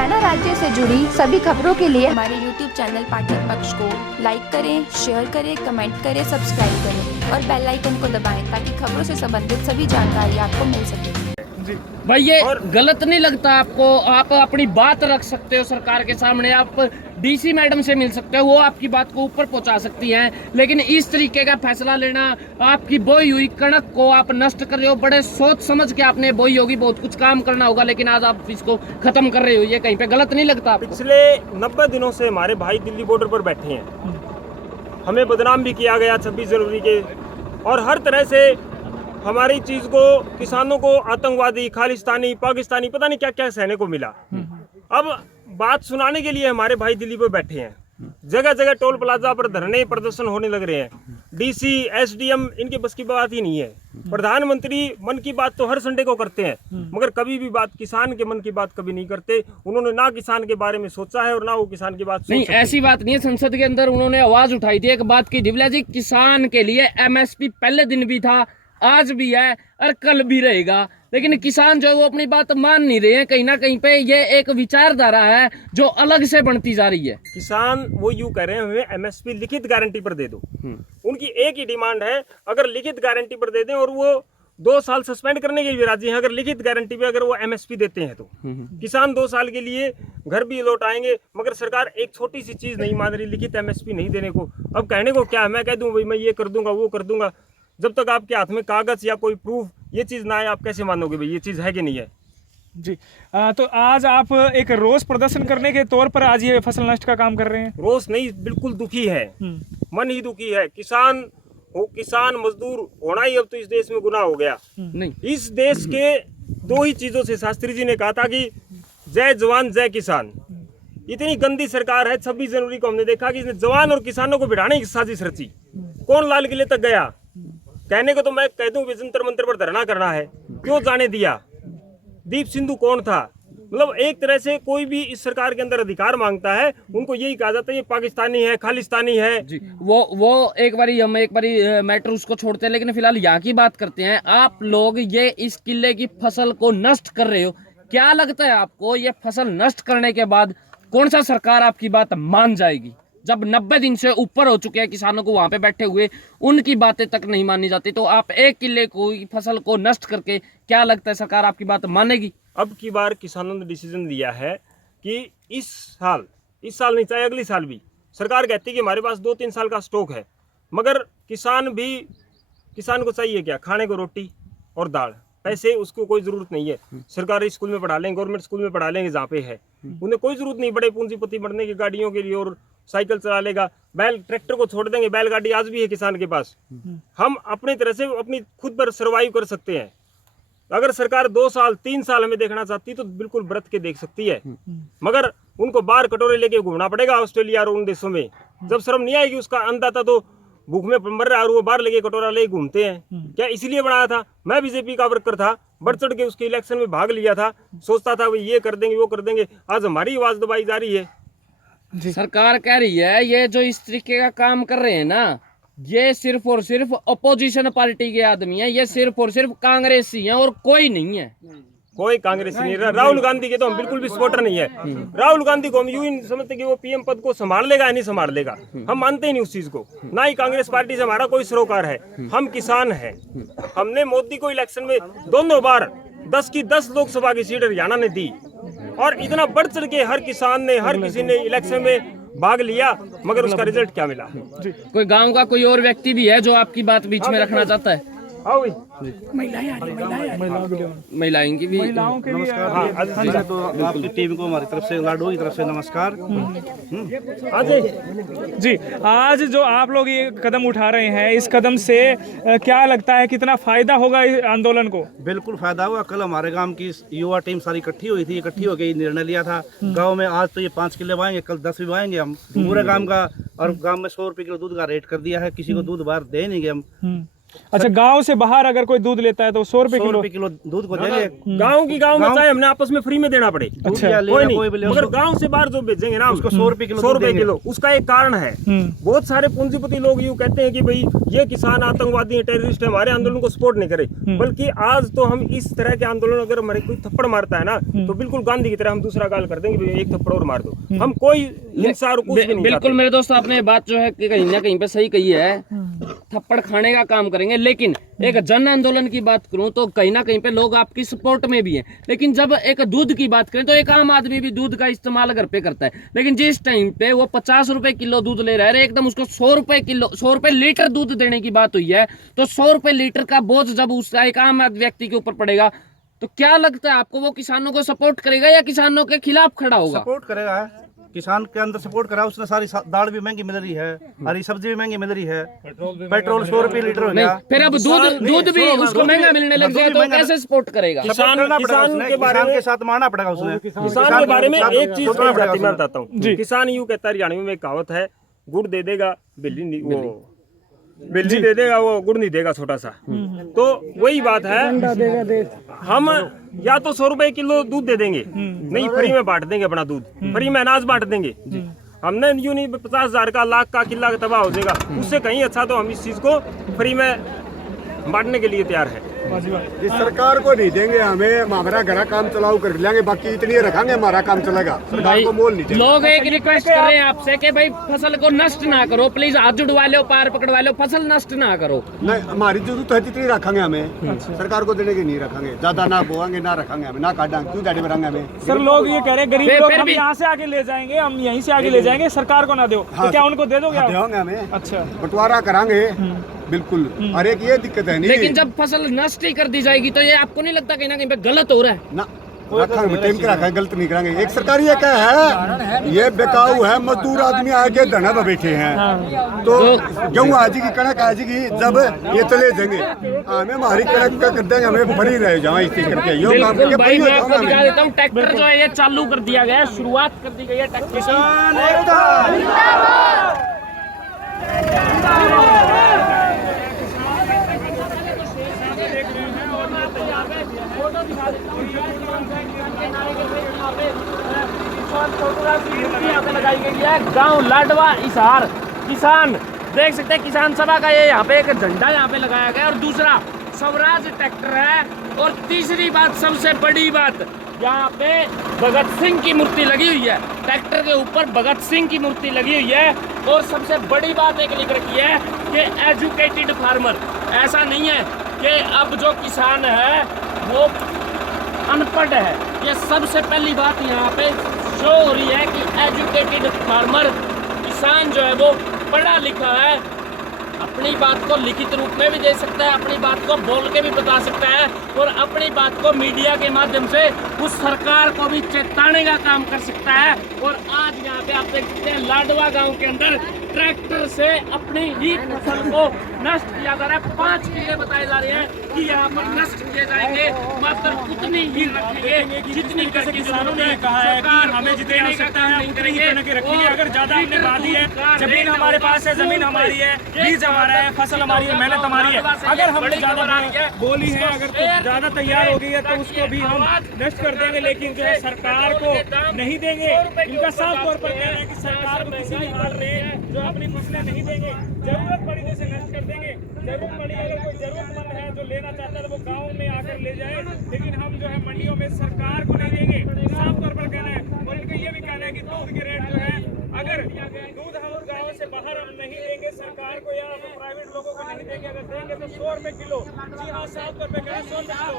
हरियाणा राज्य से जुड़ी सभी खबरों के लिए हमारे YouTube चैनल पाठक पक्ष को लाइक करें, शेयर करें, कमेंट करें, सब्सक्राइब करें और बेल आइकन को दबाएं ताकि खबरों से संबंधित सभी जानकारी आपको मिल सके। भाई ये गलत नहीं लगता आपको? आप अपनी बात रख सकते हो सरकार के सामने, आप डीसी मैडम से मिल सकते हो, वो आपकी बात को ऊपर पहुंचा सकती हैं, लेकिन इस तरीके का फैसला लेना, आपकी बोई हुई कणक को आप नष्ट कर रहे हो। बड़े सोच समझ के आपने बोई होगी, बहुत कुछ काम करना होगा, लेकिन आज आप इसको खत्म कर रहे हो, ये कहीं पे गलत नहीं लगता आपको? पिछले 90 दिनों से हमारे भाई दिल्ली बॉर्डर पर बैठे हैं, हमें बदनाम भी किया गया 26 जनवरी के, और हर तरह से हमारी चीज को, किसानों को आतंकवादी, खालिस्तानी, पाकिस्तानी, पता नहीं क्या क्या सहने को मिला। अब बात सुनाने के लिए हमारे भाई दिल्ली पर बैठे हैं, जगह जगह टोल प्लाजा पर धरने प्रदर्शन होने लग रहे हैं। डीसी, एसडीएम, इनके बस की बात ही नहीं है। प्रधानमंत्री मन की बात तो हर संडे को करते हैं, मगर कभी भी बात किसान के मन की बात कभी नहीं करते। उन्होंने ना किसान के बारे में सोचा है और ना वो किसान की बात नहीं, ऐसी बात नहीं है। संसद के अंदर उन्होंने आवाज उठाई थी, एक बात की, दिव्या जी, किसान के लिए एमएसपी पहले दिन भी था, आज भी है और कल भी रहेगा, लेकिन किसान जो है वो अपनी बात मान नहीं रहे हैं। कहीं ना कहीं पे ये एक विचारधारा है जो अलग से बनती जा रही है। किसान वो यूं कह रहे हैं, हमें एमएसपी लिखित गारंटी पर दे दो। उनकी एक ही डिमांड है, अगर लिखित गारंटी पर दे दें, और वो 2 साल सस्पेंड करने के भी राजी हैं अगर लिखित गारंटी पे अगर वो एमएसपी देते हैं तो। किसान 2 साल के लिए घर भी लौट आएंगे, मगर सरकार एक छोटी सी चीज नहीं मान रही, लिखित एमएसपी नहीं देने को। अब कहने को क्या है, मैं कह दूं भाई मैं ये कर दूंगा, वो कर दूंगा, जब तक आपके हाथ में कागज या कोई प्रूफ ये चीज ना आए, आप कैसे मानोगे भाई ये चीज है कि नहीं है? जी तो आज आप एक रोष प्रदर्शन करने के तौर पर आज ये फसल नष्ट का काम कर रहे हैं? रोष नहीं, बिल्कुल दुखी है, मन ही दुखी है। किसान मजदूर होना ही अब तो इस देश में गुनाह हो गया। नहीं, इस देश के 2 ही चीजों से शास्त्री जी ने कहा था कि जय जवान जय किसान। इतनी गंदी सरकार है, 26 जनवरी को हमने देखा कि इसने जवान और किसानों को भिड़ाने की साजिश रची। कौन लाल किले तक गया? कहने को तो मैं कह दूं जंतर मंतर पर धरना करना है, क्यों जाने दिया? दीप सिंधु कौन था? मतलब एक तरह से कोई भी इस सरकार के अंदर अधिकार मांगता है, उनको यही कहा जाता है ये पाकिस्तानी है, खालिस्तानी है। जी, वो एक बारी मैटर उसको छोड़ते हैं, लेकिन फिलहाल यहाँ की बात करते हैं। आप लोग ये इस किले की फसल को नष्ट कर रहे हो, क्या लगता है आपको ये फसल नष्ट करने के बाद कौन सा सरकार आपकी बात मान जाएगी? जब 90 दिन से ऊपर हो चुके हैं किसानों को वहां पे बैठे हुए, उनकी बातें तक नहीं मानी जाती, तो आप एक किले को, फसल को नष्ट करके, क्या लगता है सरकार आपकी बात मानेगी? अब की बार किसानों ने डिसीजन लिया है कि इस साल नहीं, चाहे अगली साल भी, सरकार कहती है कि हमारे पास 2-3 साल का स्टॉक है, मगर किसान को चाहिए क्या? खाने को रोटी और दाल, पैसे उसको कोई जरूरत नहीं है। सरकारी स्कूल में पढ़ा लेंगे, गवर्नमेंट स्कूल में पढ़ा लेंगे जहाँ पे है, उन्हें कोई जरूरत नहीं बड़े पूंजीपति बनने की, गाड़ियों के लिए, और साइकिल चला लेगा, बैल ट्रैक्टर को छोड़ देंगे, बैलगाड़ी आज भी है किसान के पास। हम अपनी तरह से अपनी खुद पर सर्वाइव कर सकते हैं। अगर सरकार 2 साल 3 साल हमें देखना चाहती तो बिल्कुल व्रत के देख सकती है, मगर उनको बाहर कटोरे लेके घूमना पड़ेगा ऑस्ट्रेलिया और उन देशों में। जब शर्म नहीं आएगी उसका अन्नदाता तो भूख में मर रहा है और वो बाहर लेके कटोरा ले घूमते हैं। क्या इसीलिए बनाया था? मैं बीजेपी का वर्कर था, बढ़ चढ़ के उसके इलेक्शन में भाग लिया था, सोचता था भाई ये कर देंगे, वो कर देंगे। आज हमारी आवाज दबाई जा रही है। सरकार कह रही है ये जो इस तरीके का काम कर रहे हैं ना, ये सिर्फ और सिर्फ अपोजिशन पार्टी के आदमी हैं, ये सिर्फ और सिर्फ कांग्रेसी हैं और कोई नहीं है। कोई कांग्रेस नहीं है। राहुल गांधी के तो हम बिल्कुल भी सपोर्टर नहीं है। राहुल गांधी को हम यूं ही समझते कि वो पीएम पद को संभाल लेगा या नहीं संभाल लेगा, हम मानते ही नहीं उस चीज को। ना ही कांग्रेस पार्टी से हमारा कोई सरोकार है, हम किसान हैं। हमने मोदी को इलेक्शन में दोनों बार 10 की 10 लोकसभा की सीट हरियाणा ने दी, और इतना बढ़ चढ़ के हर किसान ने, हर किसी ने इलेक्शन में भाग लिया, मगर उसका रिजल्ट क्या मिला? कोई गांव का कोई और व्यक्ति भी है जो आपकी बात बीच में रखना चाहता है? महिलाओं की भी, महिलाओं के लिए तो आपकी टीम को हमारी तरफ से, लाडो की तरफ से नमस्कार। जी, आज जो आप लोग ये कदम उठा रहे हैं, इस कदम से क्या लगता है कितना फायदा होगा इस आंदोलन को? बिल्कुल फायदा हुआ। कल हमारे गांव की युवा टीम सारी इकट्ठी हुई थी, इकट्ठी होकर निर्णय लिया था गांव में आज तो ये 5 किले वाएंगे, कल 10 भी वाएंगे हम पूरे गांव का। और गांव में 100 रुपए किलो दूध का रेट कर दिया है, किसी को दूध बाहर दे नहीं गए हम। अच्छा, गांव से बाहर अगर कोई दूध लेता है तो 100 रुपए 100 किलो। रुपए किलो दूध को देंगे। गांव की गांव में चाहे हमने आपस में फ्री में देना पड़े, अच्छा, कोई नहीं, मगर गांव से बाहर जो बेचेंगे ना उसको 100 रुपए किलो 100 रुपए किलो। उसका एक कारण है, बहुत सारे पूंजीपति लोग यूँ कहते हैं कि भाई ये किसान आतंकवादी है, टेररिस्ट है, हमारे आंदोलन को सपोर्ट नहीं करे। बल्कि आज तो हम इस तरह के आंदोलन, अगर हमारे कोई थप्पड़ मारता है ना तो बिल्कुल गांधी की तरह हम दूसरा गाल कर देंगे, एक थप्पड़ और मार दो। हम कोई हिंसा और कुछ भी नहीं बिल्कुल मेरे दोस्त, आपने बात जो है कि कहीं ना कहीं पे सही कही है, थप्पड़ खाने का काम करेंगे। लेकिन एक जन आंदोलन की बात करूं तो कहीं ना कहीं पे लोग आपकी सपोर्ट में भी हैं। लेकिन जब एक दूध की बात करें तो एक आम आदमी भी दूध का इस्तेमाल घर पे करता है। लेकिन जिस टाइम पे वो 50 रुपए किलो दूध ले रहा है, एकदम उसको 100 रुपए किलो, 100 रुपए लीटर दूध देने की बात हुई है, तो 100 रुपए लीटर का बोझ जब उसका एक आम व्यक्ति के ऊपर पड़ेगा तो क्या लगता है आपको, वो किसानों को सपोर्ट करेगा या किसानों के खिलाफ खड़ा होगा? सपोर्ट करेगा, किसान के अंदर सपोर्ट करा। उसने सारी दाल भी महंगी मिल रही है, हरी सब्जी भी महंगी मिल रही है, पेट्रोल 100 रुपए लीटर हो गया। फिर अब दूध भी उसको महंगा मिलने लग जाए तो कैसे सपोर्ट करेगा? किसान के साथ मारना पड़ेगा उसने। किसान के बारे में एक चीज मैं बताता हूँ। किसान यूँ कहता है, हरियाणवी में एक कहावत है, गुड़ दे देगा बिल्ली दे देगा, वो गुड़ नहीं देगा छोटा सा। तो वही बात है, हम या तो 100 रुपए किलो दूध दे देंगे, नहीं फ्री में बांट देंगे अपना दूध, फ्री में अनाज बांट देंगे। हमने यूं नहीं 50,000 का, लाख का किला तबाह हो जाएगा, उससे कहीं अच्छा तो हम इस चीज को फ्री में बांटने के लिए तैयार है। इस सरकार को नहीं देंगे, हमें हमारा घर काम चलाओ कर लेंगे, बाकी इतनी रखेंगे हमारा काम चलेगा। सरकार को मोल नहीं देंगे। लोग एक रिक्वेस्ट कर रहे हैं आपसे कि भाई फसल को नष्ट ना करो, प्लीज हाथ जुड़वा लो, पैर पकड़वा लो, फसल नष्ट ना करो। नहीं, हमारी जरूरत है जितनी रखेंगे हमें, सरकार को देने की नहीं रखेंगे, ज्यादा ना बोएंगे ना रखेंगे हमें, ना काटेंगे, क्यों गाड़ी बढ़ाएंगे हमें। सर लोग ये कह रहे हैं गरीब लोग हम यहाँ से आगे ले जाएंगे, हम यहीं से आगे ले जाएंगे, सरकार को ना दो, तो क्या उनको दे दोगे आप? देंगे हमें, अच्छा, बंटवारा कराएंगे बिल्कुल। और एक ये दिक्कत है नहीं, लेकिन जब फसल नष्ट ही कर दी जाएगी तो ये आपको नहीं लगता कहीं ना कहीं पे गलत हो रहा है? ना रखेंगे, गलत नहीं करेंगे। एक सरकार ये क्या है, ये बेकाऊ है, मजदूर आदमी आके धरना पे बैठे हैं, तो गेहूँ आ जाएगी, कणक आ जाएगी, जब ये चले जाएंगे हमें हमारी कणक का कर देंगे, हमें भरी रह जाए इसी करके। बिल्कुल भाई, मैं आपको दिखा देता हूँ, ट्रैक्टर जो है ये चालू कर दिया गया है, शुरुआत कर दी गई है ट्रैक्टर की। लगाई गई है गांव लाडवा इसार। किसान देख सकते हैं, किसान सभा का ये यहाँ पे एक झंडा यहाँ पे लगाया गया, और दूसरा स्वराज ट्रैक्टर है, और तीसरी बात, सबसे बड़ी बात, यहाँ पे भगत सिंह की मूर्ति लगी हुई है, ट्रैक्टर के ऊपर भगत सिंह की मूर्ति लगी हुई है। और सबसे बड़ी बात एक लिख रखी है कि एजुकेटेड फार्मर। ऐसा नहीं है कि अब जो किसान है वो अनपढ़ है, ये सबसे पहली बात यहाँ पे शो हो रही है कि एजुकेटेड फार्मर, किसान जो है वो पढ़ा लिखा है, अपनी बात को लिखित रूप में भी दे सकता है, अपनी बात को बोल के भी बता सकता है, और अपनी बात को मीडिया के माध्यम से उस सरकार को भी चेताने का काम कर सकता है। और आज यहाँ पे आप देख सकते हैं, लाडवा गांव के अंदर ट्रैक्टर से अपनी ही फसल को नष्ट किया जा रहा है। 5 किले बताए जा रहे हैं कि यहाँ पर नष्ट किए जाएंगे, मात्र उतनी ही रखेंगे जितनी किसानों ने कहा है कि हमें जितनी आवश्यकता है उतनी ही रखेंगे। अगर ज्यादा हमने बांधी है, जमीन हमारे पास है, जमीन हमारी है, बीज हमारा है, फसल हमारी है, मेहनत हमारी है, अगर हम ज्यादा बोली है, अगर तो ज्यादा तैयार हो गई है तो उसको भी हम नष्ट कर देंगे। लेकिन जो है सरकार को नहीं देंगे, इनका साफ तौर पर कहना है कि सरकार को किसी भी हाल में जो अपनी फसलें नहीं देंगे, जरूरत पड़ी तो इसे नष्ट कर देंगे। जरूरत पड़ी, अगर कोई जरूरतमंद है जो लेना चाहता है तो वो गाँव में आकर ले जाए, लेकिन हम जो है मंडियों में सरकार को नहीं देंगे, साफ तौर पर कहना है। और इनका ये भी कहना है कि दूध के रेट जो है, अगर दूध हम गाँव से बाहर हम नहीं देंगे सरकार को या प्राइवेट लोगों को नहीं देंगे, अगर देंगे तो 100 रुपए किलो। जी हाँ, साफ तौर पर कहें 100 किलो।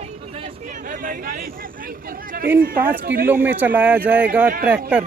इन 5 किलो में चलाया जाएगा ट्रैक्टर।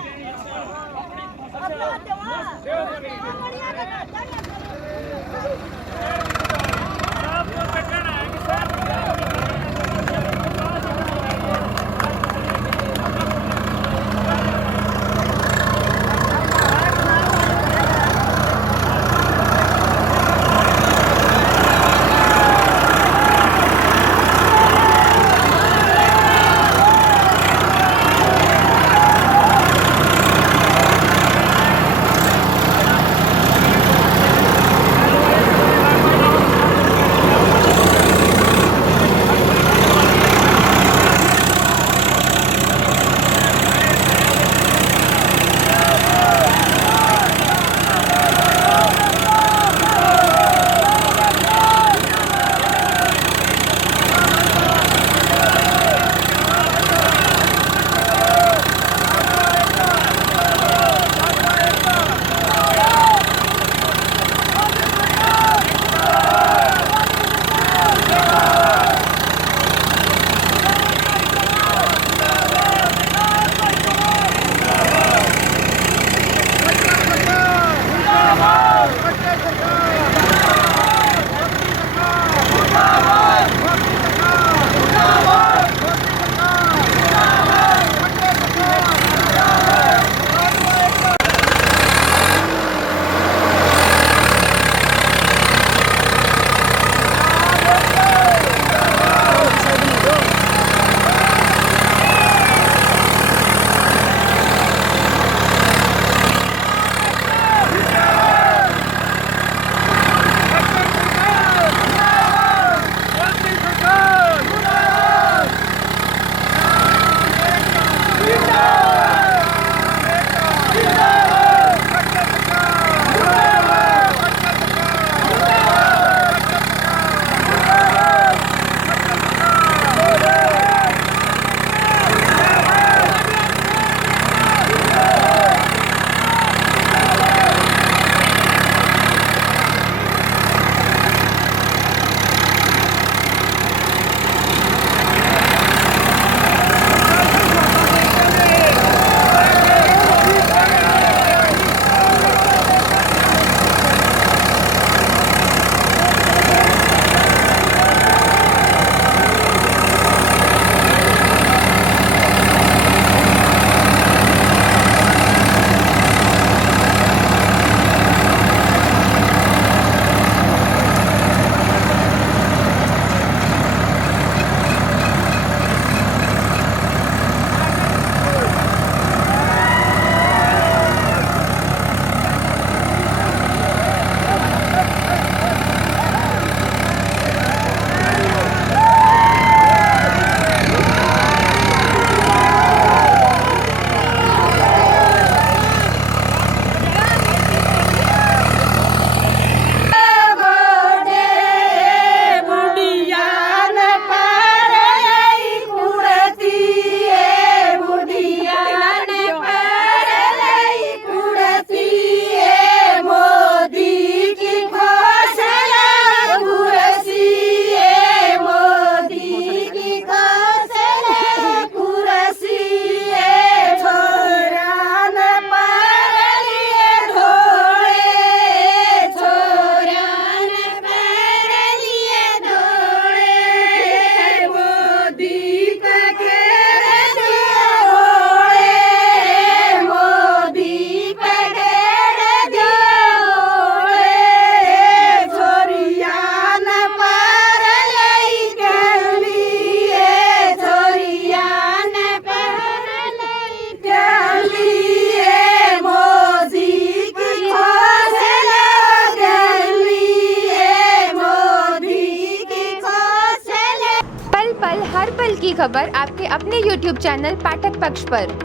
खबर आपके अपने YouTube चैनल पाठक पक्ष पर।